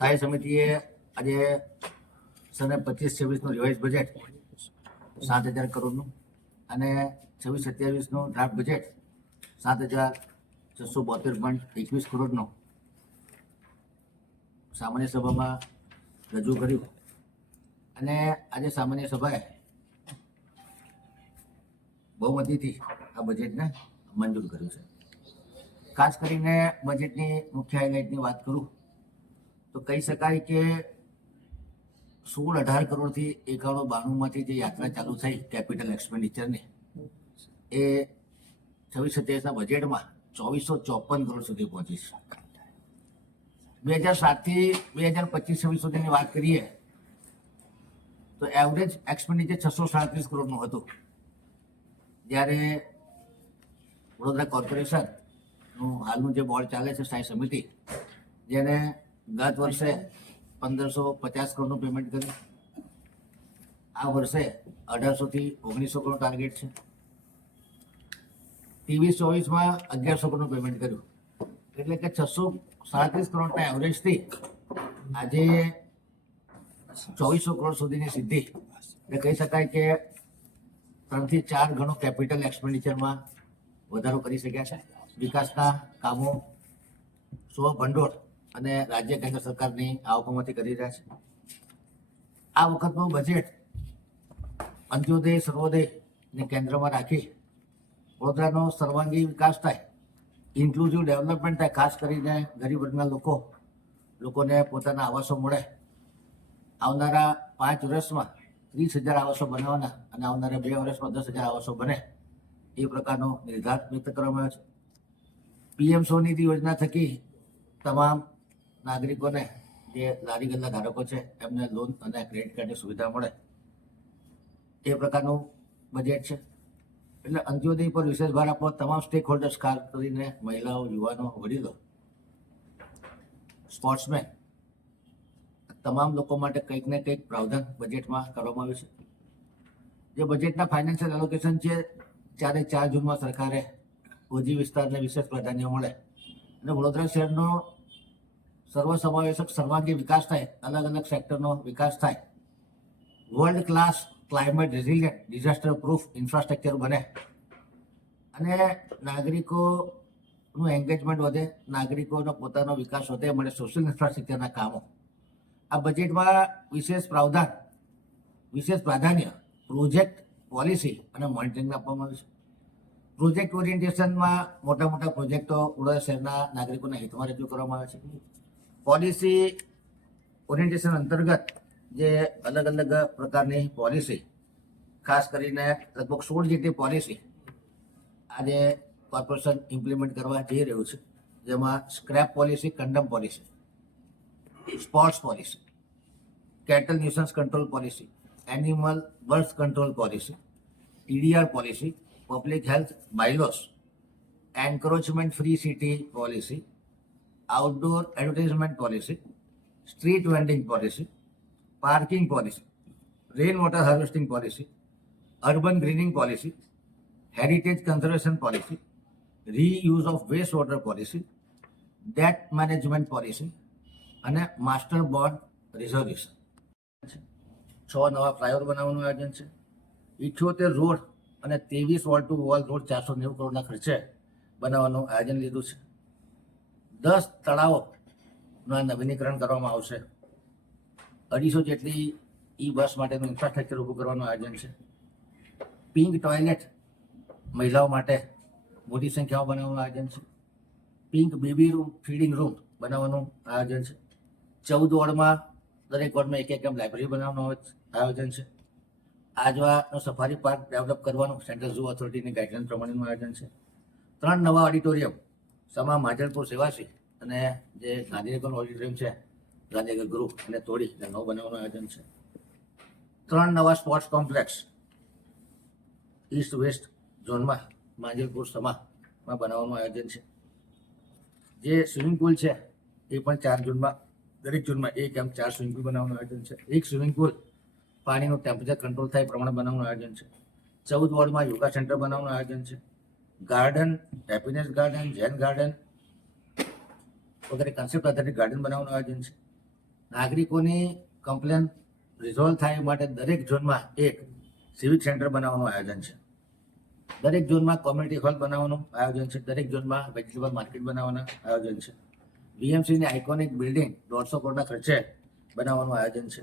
સ્થાયી સમિતિએ આજે સને પચીસ, છવ્વીસનું રિવાઇઝ બજેટ સાત હજાર કરોડનું અને છવ્વીસ, સત્યાવીસનું ડ્રાફ્ટ બજેટ સાત હજાર છસો બોતેર પોઈન્ટ એકવીસ કરોડનો સામાન્ય સભામાં રજૂ કર્યું. અને આજે સામાન્ય સભાએ બહુમતીથી આ બજેટને મંજૂર કર્યું છે. ખાસ કરીને બજેટની મુખ્ય હાઇલાઇટની વાત કરું તો કહી શકાય કે સોળ અઢાર કરોડથી એકાણું બાણુંમાંથી જે યાત્રા ચાલુ થઈ કેપિટલ એક્સપેન્ડિચરની એ છવ્વીસ સત્યાવીસના બજેટમાં ચોવીસો ચોપન કરોડ સુધી પહોંચી છે. બે હજાર સાતથી બે હજાર પચીસ છવ્વીસ સુધીની વાત કરીએ, તો એવરેજ એક્સપેન્ડિચર છસો સાડત્રીસ કરોડનું હતું. જ્યારે વડોદરા કોર્પોરેશનનું હાલનું જે બોર્ડ ચાલે છે સ્થાયી સમિતિ, જેને ગત વર્ષે પંદરસો પચાસ કરોડનું પેમેન્ટ કર્યું. આ વર્ષે અઢારસોથી ઓગણીસો કરોડ ટાર્ગેટ છે. ત્રેવીસ ચોવીસમાં અગિયારસો કરોડનું પેમેન્ટ કર્યું. એટલે કે છસો સાડત્રીસ કરોડના એવરેજથી આજે ચોવીસો કરોડ સુધીની સિદ્ધિ. એટલે કહી શકાય કે ત્રણથી ચાર ગણો કેપિટલ એક્સપેન્ડિચરમાં વધારો કરી શક્યા છે. વિકાસના કામો, સ્વ ભંડોળ અને રાજ્ય કેન્દ્ર સરકારની આવકોમાંથી કરી રહ્યા છે. આ વખતનું બજેટ અંત્યોદય, સર્વોદયને કેન્દ્રમાં રાખી વડોદરાનો સર્વાંગી વિકાસ થાય ઇન્ક્લુઝિવ ડેવલપમેન્ટ થાય, ખાસ કરીને ગરીબ વર્ગના લોકો, લોકોને પોતાના આવાસો મળે. આવનારા પાંચ વર્ષમાં ત્રીસ હજાર આવાસો બનાવવાના અને આવનારા બે વર્ષમાં દસ હજાર આવાસો બને એ પ્રકારનો નિર્ધાર વ્યક્ત કરવામાં આવ્યો છે. પીએમ સ્વનિધિ યોજના થકી તમામ નાગરિકોને જે લારી ગલ્લા ધારકો છે એમને લોન અને ક્રેડિટ કાર્ડની સુવિધા મળે એ પ્રકારનું બજેટ છે. એટલે અંત્યોદય પર વિશેષ ભાર આપવા તમામ સ્ટેક હોલ્ડર્સ ખાસ કરીને મહિલાઓ, યુવાનો, વડીલો સ્પોર્ટ્સમેન તમામ લોકો માટે કંઈક ને કંઈક પ્રાવધાન બજેટમાં કરવામાં આવ્યું છે. જે બજેટના ફાઇનાન્શિયલ એલોકેશન છે ચારે ચાર જૂનમાં સરકારે ઓજી વિસ્તારને વિશેષ પ્રાધાન્ય મળે. અને વડોદરા શહેરનો સર્વસમાવેશક સર્વાંગી વિકાસ થાય, અલગ અલગ સેક્ટરનો વિકાસ થાય. World class climate resilient disaster proof infrastructure બને. અને નાગરિકોનું એન્ગેજમેન્ટ વધે, નાગરિકોનો પોતાનો વિકાસ વધે મળે સોશિયલ ઇન્ફ્રાસ્ટ્રક્ચરના કામો. આ બજેટમાં વિશેષ પ્રાવધાન, વિશેષ પ્રાધાન્ય પ્રોજેક્ટ પોલિસી અને મોનિટરિંગ આપવામાં આવ્યું છે. પ્રોજેક્ટ ઓરિએન્ટેશનમાં મોટા મોટા પ્રોજેક્ટો ઉડા શહેરના નાગરિકોના હિતમાં રજૂ કરવામાં આવે છે. પોલિસી ઓરિએન્ટેશન અંતર્ગત જે અલગ અલગ પ્રકારની પોલિસી, ખાસ કરીને લગભગ સોળ જેટલી પોલિસી આજે કોર્પોરેશન ઇમ્પ્લિમેન્ટ કરવા જઈ રહ્યું છે, જેમાં scrap policy condemn policy sports policy cattle nuisance control policy animal birth control policy TDR policy public health bylaws encroachment free city policy outdoor advertisement policy street vending policy parking policy rain water harvesting policy urban greening policy heritage conservation policy reuse of waste water policy debt management policy અને master board reservation છ નવા flyover બનાવવાનું આયોજન છે. ઇઠ્યોતેર road અને ત્રેવીસ wall two wall road ચારસો નેવું કરોડના ખર્ચે બનાવવાનું આયોજન લીધું છે. દસ તળાવોના નવીનીકરણ કરવામાં આવશે. અઢીસો જેટલી ઈ બસ માટેનું ઇન્ફ્રાસ્ટ્રક્ચર ઊભું કરવાનું આયોજન છે. પિંક ટોયલેટ મહિલાઓ માટે મોટી સંખ્યામાં બનાવવાનું આયોજન છે. Pink baby room feeding room બનાવવાનું આયોજન છે. ચૌદ વોર્ડમાં દરેક વોર્ડમાં એક એક એમ લાઇબ્રેરી બનાવવાનું આયોજન છે. આજવાનો સફારી પાર્ક ડેવલપ કરવાનું સેન્ટ્રલ ઝૂ ઓથોરિટીની ગાઈડલાઇન પ્રમાણેનું આયોજન છે. ત્રણ નવા ઓડિટોરિયમ સમા માજલપુર સેવાસી અને જે ગાંધીનગરનું ઓડિટોરિયમ છે, ગાંધીનગર ગ્રુપ અને તોડી અને નવ બનાવવાનું આયોજન છે. ત્રણ નવા સ્પોર્ટ્સ કોમ્પ્લેક્સ ઈસ્ટ વેસ્ટ ઝોનમાં માંજલપુર સમામાં બનાવવાનું આયોજન છે. જે સ્વિમિંગ પુલ છે, એ પણ ચાર જૂનમાં, દરેક જૂનમાં એક એમ ચાર સ્વિમિંગ પુલ બનાવવાનું આયોજન છે. એક સ્વિમિંગ પુલ પાણીનું ટેમ્પરેચર કંટ્રોલ થાય પ્રમાણે બનાવવાનું આયોજન છે. ચૌદ વોર્ડમાં યોગા સેન્ટર બનાવવાનું આયોજન છે. Garden, happiness garden Jain garden વગેરે કન્સેપ્ટ આધારિત ગાર્ડન બનાવવાનું આયોજન છે. નાગરિકોની કમ્પ્લેન રિઝોલ્વ થાય માટે દરેક ઝોનમાં એક સિવિક સેન્ટર બનાવવાનું આયોજન છે. દરેક ઝોનમાં કોમ્યુનિટી હોલ બનાવવાનું આયોજન છે. દરેક ઝોનમાં વેજીટેબલ માર્કેટ બનાવવાનું આયોજન છે. બીએમસીની આઇકોનિક બિલ્ડિંગ દોઢસો કરોડના ખર્ચે બનાવવાનું આયોજન છે.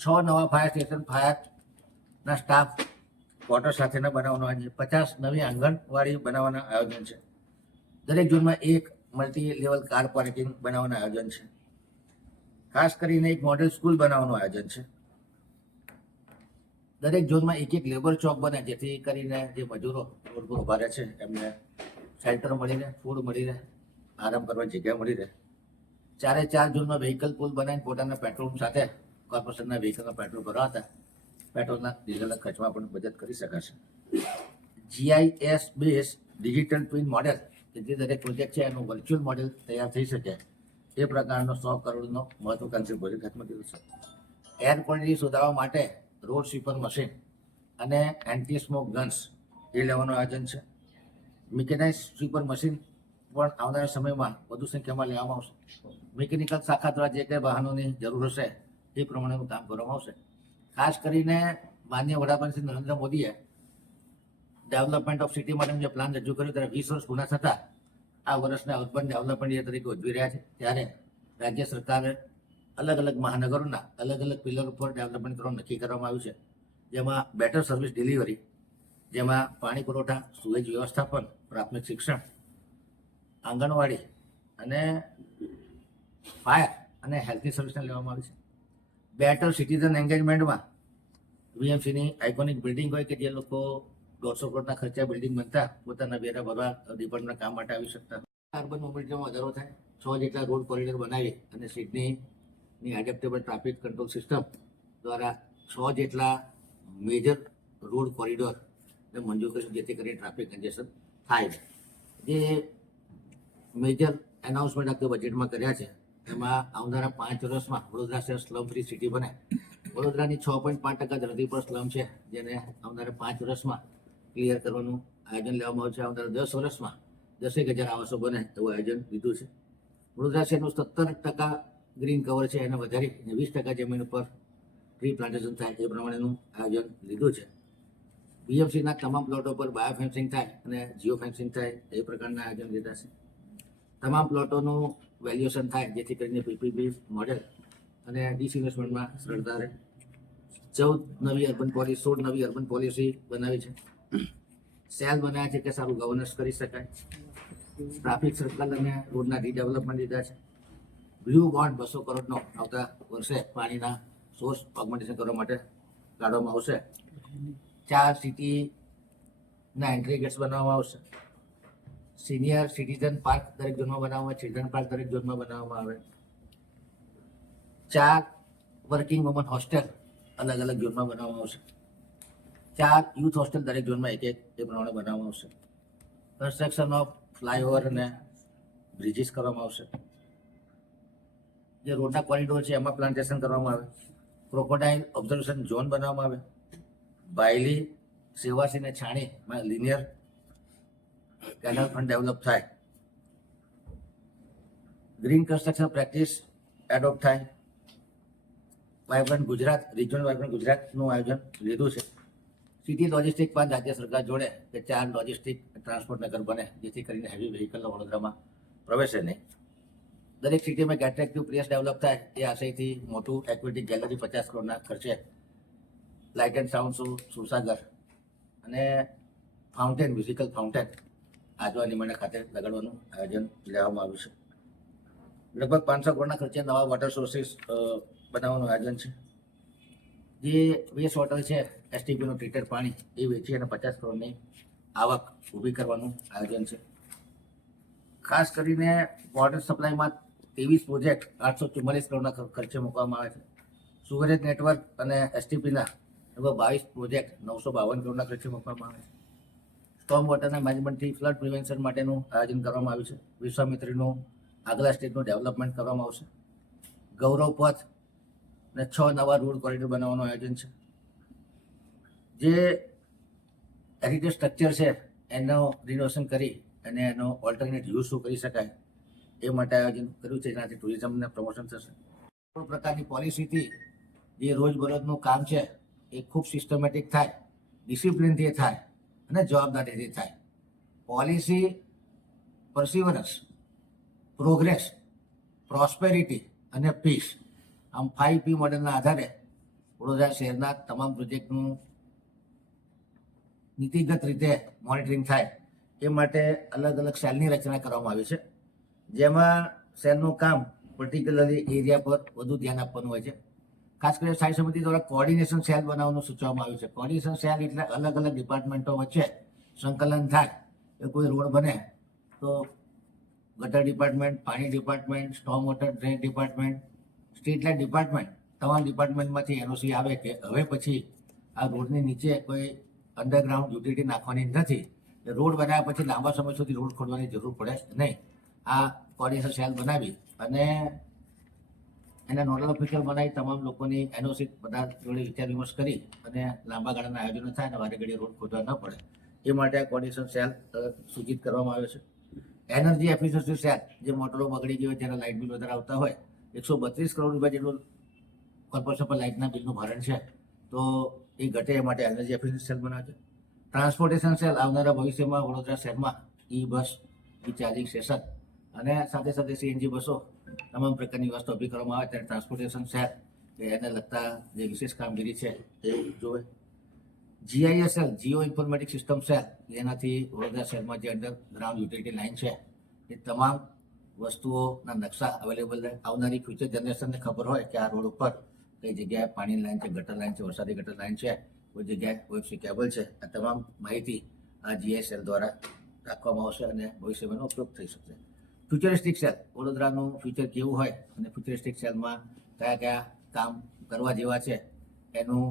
છ નવા ફાયર સ્ટેશન ફાયરના સ્ટાફ ક્વાર્ટર સાથેના બનાવવાનું આજે પચાસ નવી આંગણવાડી બનાવવાના આયોજન છે. દરેક ઝોનમાં એક મલ્ટી લેવલ કાર પાર્કિંગ બનાવવાનું આયોજન છે. ખાસ કરીને એક મોડેલ સ્કૂલ બનાવવાનું આયોજન છે. દરેક ઝોનમાં એક એક લેબર ચોક બને, જેથી કરીને જે મજૂરો રોડ પર ઊભા રહે છે, એમને શેલ્ટર મળી રહે ફૂડ મળી રહે, આરામ કરવાની જગ્યા મળી રહે. ચારે ચાર ઝોનમાં વ્હીકલ પુલ બનાવીને પોતાના પેટ્રોલ સાથે કોર્પોરેશનના વ્હીકલના પેટ્રોલ ભરવા હતા. પેટ્રોલના ડીઝલના ખર્ચમાં પણ બચત કરી શકાશે. GIS base digital twin model, કે જે દરેક પ્રોજેક્ટ છે એનું વર્ચ્યુઅલ મોડેલ તૈયાર થઈ શકે. એ પ્રકારનો સો કરોડનો મહત્વાકાંક્ષી પ્રોજેક્ટ હાથમાં લીધો છે. એર ક્વોલિટી સુધારવા માટે રોડ સ્વીપર મશીન અને એન્ટી સ્મોક ગન્સ એ લેવાનું આયોજન છે. મિકેનાઇઝ સ્વીપર મશીન પણ આવનારા સમયમાં વધુ સંખ્યામાં લેવામાં આવશે. મિકેનિકલ શાખા દ્વારા જે કંઈ વાહનોની જરૂર હશે, એ પ્રમાણેનું કામ કરવામાં આવશે. ખાસ કરીને માન્ય વડાપ્રધાન શ્રી નરેન્દ્ર મોદીએ ડેવલપમેન્ટ ઓફ સિટી માટેનો જે પ્લાન રજૂ કર્યો ત્યારે વીસ વર્ષ પૂર્ણ થતાં આ વર્ષને અર્બન ડેવલપમેન્ટ યર તરીકે ઉજવી રહ્યા છે. ત્યારે રાજ્ય સરકારે અલગ અલગ મહાનગરોના અલગ અલગ પિલર ઉપર ડેવલપમેન્ટ કરવાનું નક્કી કરવામાં આવ્યું છે. જેમાં બેટર સર્વિસ ડિલિવરી જેમાં પાણી પુરવઠા સુએજ વ્યવસ્થાપન, પ્રાથમિક શિક્ષણ, આંગણવાડી અને ફાયર અને હેલ્થની સર્વિસને લેવામાં આવી છે. બેટર સિટીઝન એન્ગેજમેન્ટમાં વીએમસીની આઇકોનિક બિલ્ડિંગ હોય કે જે લોકો દોઢસો કરોડના ખર્ચા બિલ્ડિંગ બનતા, પોતાના વેરા ભરવા ડિપાર્ટમેન્ટના કામ માટે આવી શકતા. અર્બન મોબિલિટીમાં વધારો થાય. છ જેટલા રોડ કોરિડોર બનાવી અને સિડનીની એડેપ્ટેબલ ટ્રાફિક કંટ્રોલ સિસ્ટમ દ્વારા છ જેટલા મેજર રોડ કોરિડોર મંજૂર કરીશું જેથી કરીને ટ્રાફિક કન્જેશન થાય જે મેજર એનાઉન્સમેન્ટ આપણે બજેટમાં કર્યા છે એમાં આવનારા પાંચ વર્ષમાં વડોદરા શહેર સ્લમ ફ્રી સિટી બને. વડોદરાની છ પોઈન્ટ પાંચ ટકા ધરતી પર સ્લમ છે, જેને આવનારા પાંચ વર્ષમાં ક્લિયર કરવાનું આયોજન લેવામાં આવ્યું છે આવનારા દસ વર્ષમાં દસેક હજાર આવાસો બને એવું આયોજન લીધું છે. વડોદરા શહેરનું સત્તર ટકા ગ્રીન કવર છે, એને વધારી વીસ ટકા જમીન ઉપર ટ્રી પ્લાન્ટેશન થાય એ પ્રમાણેનું આયોજન લીધું છે. બીએમસીના તમામ પ્લોટો પર બાયો ફેન્સિંગ થાય અને જીઓ ફેન્સિંગ થાય એ પ્રકારના આયોજન લીધા છે. તમામ પ્લોટોનું વેલ્યુએશન થાય, જેથી કરીને પીપીબી મોડેલ અને ડિસઇન્વેસ્ટમેન્ટમાં સરળતા રહે. ચૌદ નવી અર્બન પોલિસી સોળ નવી અર્બન પોલિસી બનાવી છે. સેલ બનાવ્યા છે કે સારું ગવર્નન્સ કરી શકાય. ટ્રાફિક સર્કલ અને રોડના રીડેવલપમેન્ટ લીધા છે. બ્લુ બોન્ડ બસો કરોડનો આવતા વર્ષે પાણીના સોર્સ ઓગમેન્ટેશન કરવા માટે કાઢવામાં આવશે. ચાર સિટીના એન્ટ્રી ગેટ્સ બનાવવામાં આવશે. સિનિયર સિટીઝન પાર્ક દરેક ઝોનમાં બનાવવામાં ચિલ્ડ્રન પાર્ક દરેક ઝોનમાં બનાવવામાં આવે. ચાર વર્કિંગ વુમન હોસ્ટેલ અલગ અલગ ઝોનમાં બનાવવામાં આવશે. ચાર યુથ હોસ્ટેલ દરેક ઝોનમાં એક એક એ પ્રમાણે બનાવવામાં આવશે. કન્સ્ટ્રક્શન ઓફ ફ્લાયઓવર અને બ્રિજીસ કરવામાં આવશે. જે રોડના કોરિડોર છે એમાં પ્લાન્ટેશન કરવામાં આવે. ક્રોકોડાઇલ ઓબ્ઝર્વેશન ઝોન બનાવવામાં આવે. બાયલી, સેવાસી ને છાણીમાં લિનિયર કેનલ પણ ડેવલપ થાય. ગ્રીન કન્સ્ટ્રક્શન પ્રેક્ટિસ એડોપ્ટ થાય. વાયબ્રન્ટ ગુજરાત રિજનલ વાયબ્રન્ટ ગુજરાતનું આયોજન લીધું છે. સિટી લોજિસ્ટિક પણ રાજ્ય સરકાર જોડે કે ચાર લોજિસ્ટિક ટ્રાન્સપોર્ટ નગર બને, જેથી કરીને હેવી વ્હીકલનો વડોદરામાં પ્રવેશે નહીં. દરેક સિટીમાં એટ્રેક્ટિવ પ્લેસ ડેવલપ થાય, એ આશયથી મોટું એક્વિટી ગેલેરી પચાસ કરોડના ખર્ચે light and sound show Sursagar અને ફાઉન્ટેન મ્યુઝિકલ ફાઉન્ટેન આજવા નિમાણા ખાતે લગાડવાનું આયોજન લેવામાં આવ્યું છે. લગભગ પાંચસો કરોડના ખર્ચે નવા વોટર સોર્સિસ બનાવવાનું આયોજન છે. જે વેસ્ટ વોટર છે એસટીપીનું ટ્રીટેડ પાણી એ વેચી અને પચાસ કરોડની આવક ઊભી કરવાનું આયોજન છે. ખાસ કરીને વોટર સપ્લાયમાં ત્રેવીસ પ્રોજેક્ટ આઠસો ચુમ્માલીસ કરોડના ખર્ચે મૂકવામાં આવે છે. સુગરેજ નેટવર્ક અને એસટીપીના લગભગ બાવીસ પ્રોજેક્ટ નવસો બાવન કરોડના ખર્ચે મૂકવામાં આવે છે. સ્ટોમ વોટરના મેનેજમેન્ટથી ફ્લડ પ્રિવેન્શન માટેનું આયોજન કરવામાં આવ્યું છે. વિશ્વામિત્રીનું આગલા સ્ટેજનું ડેવલપમેન્ટ કરવામાં આવશે. ગૌરવ પથ અને છ નવા રોડ કોરિડોર બનાવવાનું આયોજન છે. જે હેરિટેજ સ્ટ્રક્ચર છે, એનો રિનોવેશન કરી અને એનો ઓલ્ટરનેટ યુઝ શું કરી શકાય, એ માટે આયોજન કર્યું છે. જેનાથી ટુરિઝમને પ્રમોશન થશે. કોઈ પ્રકારની પોલિસીથી જે રોજબરોજનું કામ છે, એ ખૂબ સિસ્ટમેટિક થાય ડિસિપ્લિનથી થાય. અને જવાબદારીથી થાય. પોલિસી પરસિવરન્સ પ્રોગ્રેસ પ્રોસ્પેરિટી અને પીસ આમ ફાઈવ પી મોડેલના આધારે વડોદરા શહેરના તમામ પ્રોજેક્ટનું નીતિગત રીતે મોનિટરિંગ થાય. એ માટે અલગ અલગ સેલની રચના કરવામાં આવી છે. જેમાં સેલનું કામ પર્ટિક્યુલરલી એરિયા પર વધુ ધ્યાન આપવાનું હોય છે. ખાસ કરીને સ્થાયી સમિતિ દ્વારા કોર્ડિનેશન સેલ બનાવવાનું સૂચવવામાં આવ્યું છે. કોર્ડિનેશન સેલ એટલે અલગ અલગ ડિપાર્ટમેન્ટો વચ્ચે સંકલન થાય, એ કોઈ રોડ બને, તો ગટર ડિપાર્ટમેન્ટ પાણી department storm water drain department street light department તમામ ડિપાર્ટમેન્ટમાંથી એનઓસી આવે કે હવે પછી આ રોડની નીચે કોઈ અંડરગ્રાઉન્ડ યુટિલિટી નાખવાની નથી. રોડ બનાવ્યા પછી લાંબા સમય સુધી રોડ ખોદવાની જરૂર પડે નહીં. આ કોર્ડિનેશન સેલ બનાવી અને એના નોડલ ઓફિસર બનાવી તમામ લોકોની એનઓસી બધા જોડે વિચાર વિમર્શ કરી અને લાંબા ગાળાના આયોજનો થાય અને વારે ઘડીએ રોડ ખોદવા ન પડે. એ માટે આ કોર્ડિનેશન સેલ સૂચિત કરવામાં આવ્યો છે. એનર્જી એફિશિયન્સી સેલ જે મોટરો બગડી ગયો ત્યારે લાઇટ બિલ વધારે આવતા હોય, એકસો બત્રીસ કરોડ રૂપિયા જેટલું કોર્પોરેશન પર લાઇટના બિલનું ભારણ છે. તો એ ઘટે એ માટે એનર્જી એફિશિયન્સી સેલ બનાવે છે. ટ્રાન્સપોર્ટેશન સેલ આવનારા ભવિષ્યમાં વડોદરા શહેરમાં ઈ બસ, ઈ ચાર્જિંગ સ્ટેશન અને સાથે સાથે સીએનજી બસો તમામ પ્રકારની વસ્તુ ઊભી કરવામાં આવે ત્યારે ટ્રાન્સપોર્ટેશન છે. કે એને લગતા જે વિશેષ કામગીરી છે એ જોવે. GISL geo informatic system cell એનાથી વડોદરા શહેરમાં જે અંડરગ્રાઉન્ડ યુટિલિટી લાઇન છે, એ તમામ વસ્તુઓના નકશા અવેલેબલ રહે. આવનારી ફ્યુચર જનરેશનને ખબર હોય કે આ રોડ ઉપર કઈ જગ્યાએ પાણીની લાઈન છે, ગટર લાઈન છે, વરસાદી ગટર લાઈન છે, કોઈ જગ્યાએ કોઈ કેબલ છે, આ તમામ માહિતી આ જીએસએલ દ્વારા રાખવામાં આવશે અને ભવિષ્યમાં ઉપયોગ થઈ શકશે. ફ્યુચરિસ્ટિક સેલ, વડોદરાનું ફ્યુચર કેવું હોય અને ફ્યુચરિસ્ટિક સેલમાં કયા કયા કામ કરવા જેવા છે, એનું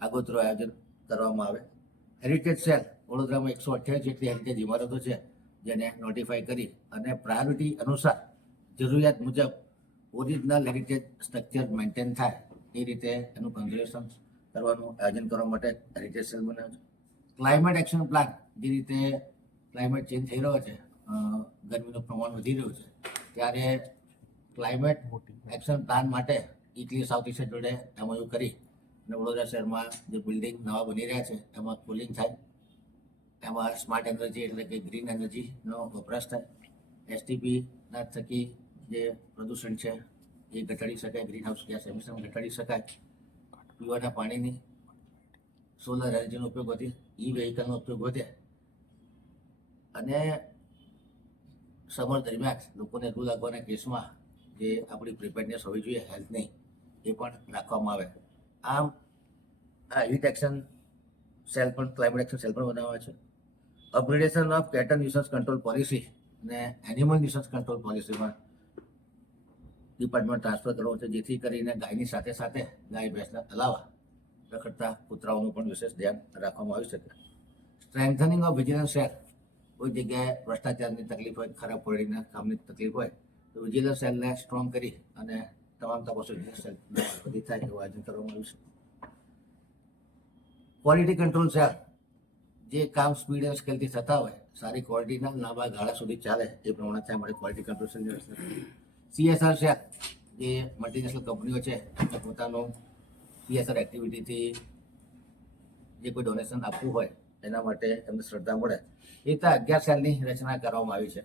આગોતરું આયોજન કરવામાં આવે. હેરિટેજ સેલ વડોદરામાં એકસો અઠ્યાવીસ જેટલી હેરિટેજ ઇમારતો છે, જેને નોટિફાઈ કરી અને પ્રાયોરિટી અનુસાર જરૂરિયાત મુજબ ઓરિજિનલ હેરિટેજ સ્ટ્રક્ચર મેન્ટેન થાય, એ રીતે એનું કન્ઝર્વેશન કરવાનું આયોજન કરવા માટે હેરિટેજ સેલ બનાવ્યો છે. ક્લાઇમેટ એક્શન પ્લાન જે રીતે ક્લાઇમેટ ચેન્જ થઈ રહ્યો છે ગરમીનું પ્રમાણ વધી રહ્યું છે, ત્યારે ક્લાઇમેટ એક્શન પ્લાન માટે ઇટલી સાઉથ ઇસ્ટ જોડે એમઓયુ કરી અને વડોદરા શહેરમાં જે બિલ્ડિંગ નવા બની રહ્યા છે એમાં કુલિંગ થાય એમાં સ્માર્ટ એનર્જી એટલે કે ગ્રીન એનર્જીનો વપરાશ થાય એસટીપીના થકી જે પ્રદૂષણ છે, એ ઘટાડી શકાય ગ્રીન હાઉસ ગેસ એમિશન ઘટાડી શકાય, પીવાના પાણીની સોલર એનર્જીનો ઉપયોગ વધે ઈ વેહિકલનો ઉપયોગ વધે અને સમર દરમિયાન લોકોને રૂ લાગવાના કેસમાં જે આપણી પ્રિપેરનેસ હોવી જોઈએ હેલ્થની એ પણ રાખવામાં આવે. આમ, આ હીટ એક્શન સેલ પણ, ક્લાઇમેટ એક્શન સેલ પણ બનાવવા છે. Upgradation of pattern nuisance control policy અને એનિમલ ન્યુસન્સ કંટ્રોલ પોલિસીમાં ડિપાર્ટમેન્ટ ટ્રાન્સફર કરવો છે, જેથી કરીને ગાયની સાથે સાથે ગાય ભેંસના અલાવા રખડતા કૂતરાઓનું પણ વિશેષ ધ્યાન રાખવામાં આવી શકે. સ્ટ્રેન્થનિંગ ઓફ વિજિલન્સ સેલ કોઈ જગ્યાએ ભ્રષ્ટાચારની તકલીફ હોય, ખરાબ પડીને કામની તકલીફ હોય, તો વિજિલન્સ સેલને સ્ટ્રોંગ કરી અને તમામ તપાસો બધી થાય એવું આયોજન કરવામાં આવ્યું છે. ક્વોલિટી કંટ્રોલ સેલ જે કામ સ્પીડ અને સ્કેલથી થતા હોય, સારી ક્વોલિટીના લાંબા ગાળા સુધી ચાલે, એ પ્રમાણે થાય માટે quality control cell CSR cell જે મલ્ટીનેશનલ કંપનીઓ છે પોતાનું સીએસઆર એક્ટિવિટીથી જે કોઈ ડોનેશન આપવું હોય એના માટે એમને શ્રદ્ધા મળે. એ રીતે અગિયાર સાલની રચના કરવામાં આવી છે.